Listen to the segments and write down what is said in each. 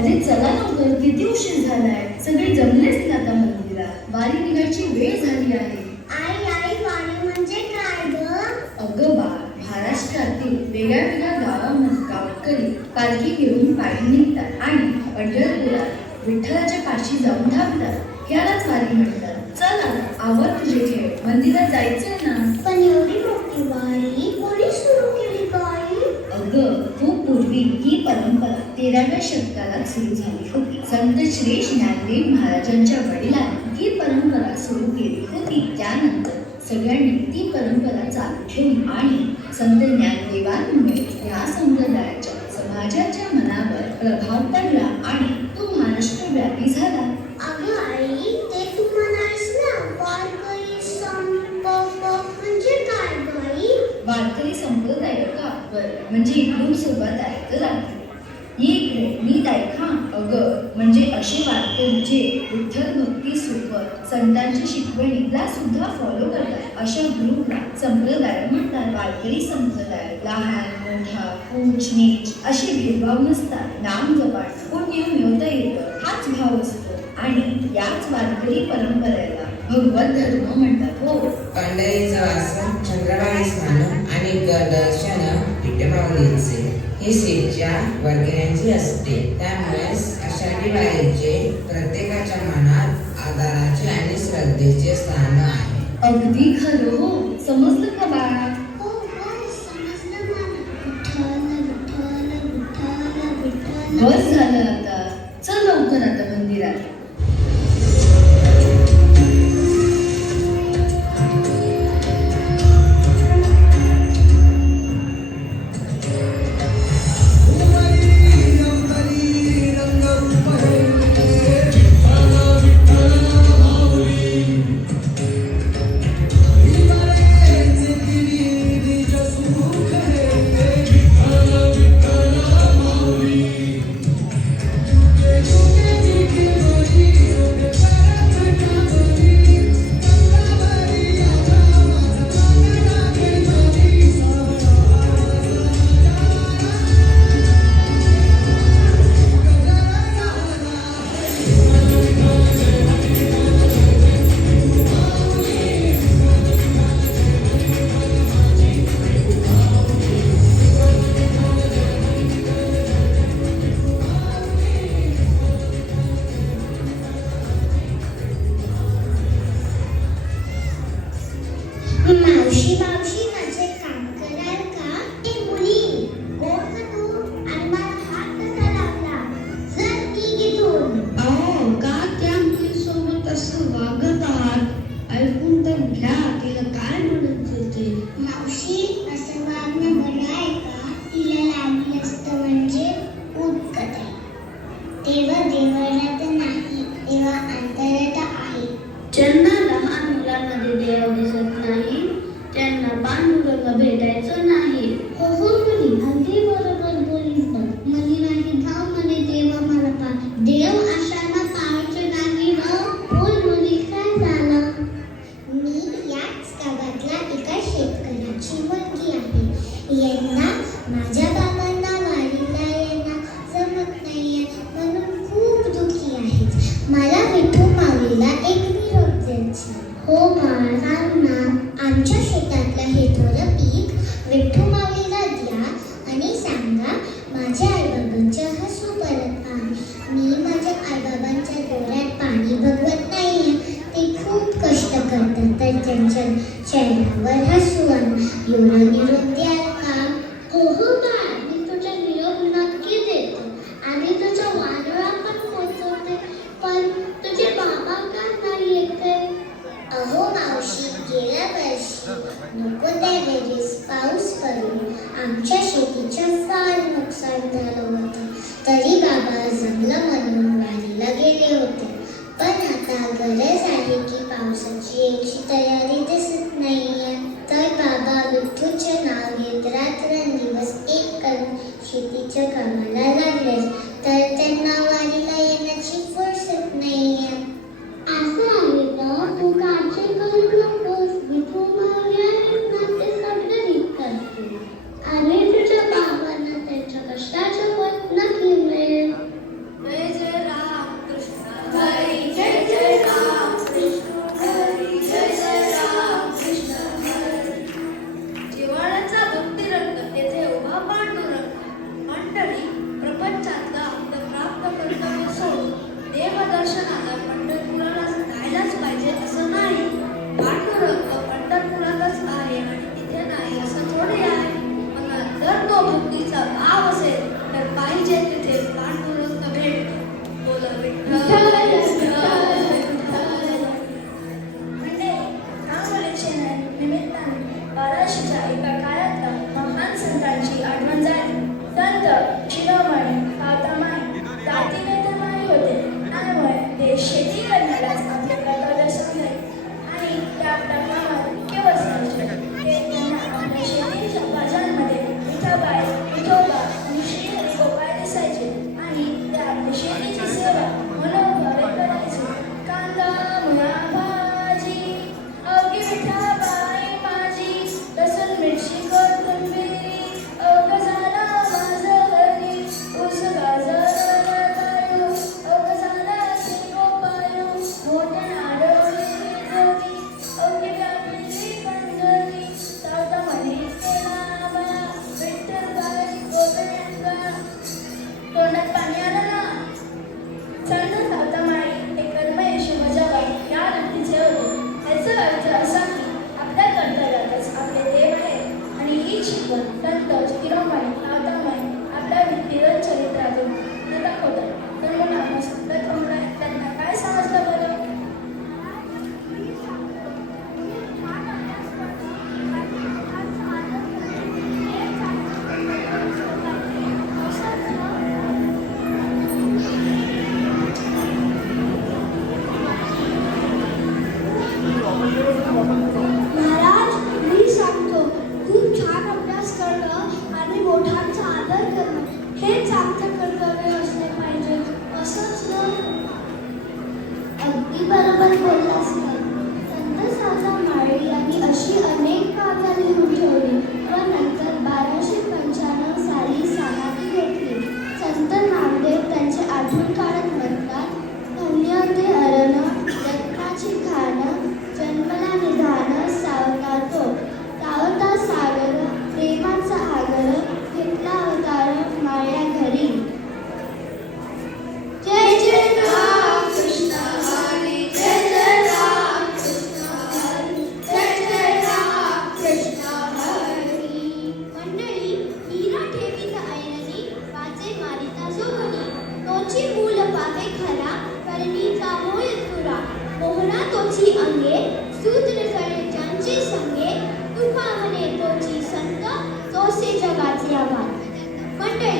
अरे चला लवकर किती उशीर झालाय. सगळे जमलेच ना आता मंदिरात. वारी निघायची वेळ झाली आहे. आई आई वाणी म्हणजे काय ग? अगं बा महाराष्ट्रातील वेगळ्या वेगळ्या गावांमध्ये गावकरी पालखी घेऊन पायी निघतात आणि पंढरपुरात विठ्ठलाच्या पाशी जाऊन थांबतात. यालाच वारी म्हणतात. चल आवर तुझे खेळ. मंदिरात जायचंय ना? पण एवढी मोठी वारी कोणी सुरू केली ग आई अगं खूप पूर्वी ही परंपरा तेराव्या शतकाला सुरू झाली होती. संत श्री ज्ञानदेव महाराजांच्या वडिलांनी ही परंपरा सुरू केली होती. त्यानंतर सगळ्यांनी ती परंपरा चालू ठेवली आणि संत ज्ञानदेवांमुळे या संप्रदायाच्या समाजाच्या मनावर प्रभाव पडला आणि तो महाराष्ट्रव्यापी झाला. अगं आई ते तू म्हणालीस ना वारकरी म्हणजे काय वारकरी संप्रदाय का? बरं म्हणजे इकडून सुरुवात आहे तर ये मी दायखा अग. म्हणजे असे वारकरी जे म्हणजे विठ्ठल भक्ती सुख. संतांच्या शिकवणीला सुद्धा फॉलो करतात. अशा ग्रुपला संप्रदाय म्हणतात वारकरी संप्रदाय. लहान मोठा ऊंच नीच असे भेदभाव नसतात. नाम जपाट पुण्य मिळवता येतं. हाच भाव असतो. आणि याच वारकरी परंपरेला भगवत धर्म म्हणतात हो. पंढरीचं वासन चंद्रबाई स्नान आणि दर्शन विठ्ठमाऊलींचे ही सीटच्या वर्गिण्यांची असते. त्यामुळेच आषाढी वारीचे प्रत्येकाच्या मनात आदराचे आणि श्रद्धेचे स्थान आहे. अगदी खरं हो. समजलं असं आहात ऐकून तर घ्या तिला काय म्हणत होते? मावशी असं वागणं हो आमच्या शेतातलं हे थोडं पीक विठू नाव घेत रात्रंदिवस एक करून शेतीच्या कामाला लागले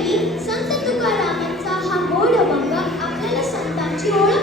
आणि संत तुकारामांचा हा गोड अभंग आपल्याला संतांची ओळख